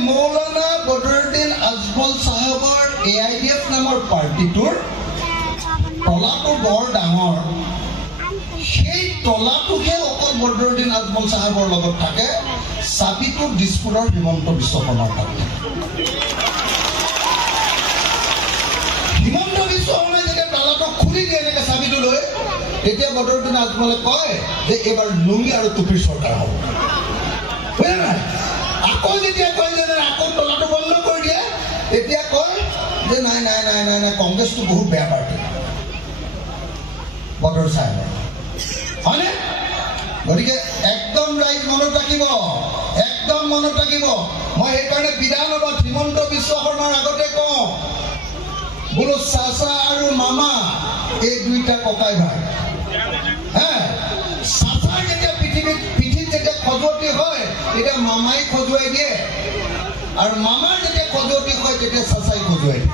Maulana Badruddin Ajmal সাহেবৰ AIDF নামৰ পাৰ্টিটোৰ তলাটো বৰ ডাঙৰ সেই তলাটোহে অকল বদৰুদ্দিন আজমল সাহেবৰ লগত থাকে চাবিটো দিছপুৰৰ হিমন্ত বিশ্ব শৰ্মাৰ থাকে হিমন্ত বিশ্ব শৰ্মাই যেতিয়া তলাটো খুলি দিয়ে এনেকে চাবিটো লৈ এতিয়া বদৰুদ্দিন আজমলে কয় যে এইবাৰ লুঙ্গি আৰু টুপিৰ চৰকাৰ হ'ব বুঝা নাই আকৌ যেতিয়া কয় যে আকৌ তলাটো বন্ধ কৰি দিয়ে এতিয়া কয় যে নাই নাই নাই নাই নাই কংগ্ৰেছটো বহুত বেয়া পাৰ্টি বদৰ চাহেব হয়নে গতিকে একদম ৰাইট মনত ৰাখিব মই সেইকাৰণে বিধানসভাত হিমন্ত বিশ্ব শৰ্মাৰ আগতে কওঁ বোলো চাচা আৰু মামা এই দুইটা ককাই ভাই চাচাৰ যেতিয়া পিঠিত যেতিয়া খজুৱতি হয় তেতিয়া মামাই খজুৱাই দিয়ে আৰু মামাৰ যেতিয়া খজুৱতি হয় তেতিয়া চাচাই খজুৱাই দিয়ে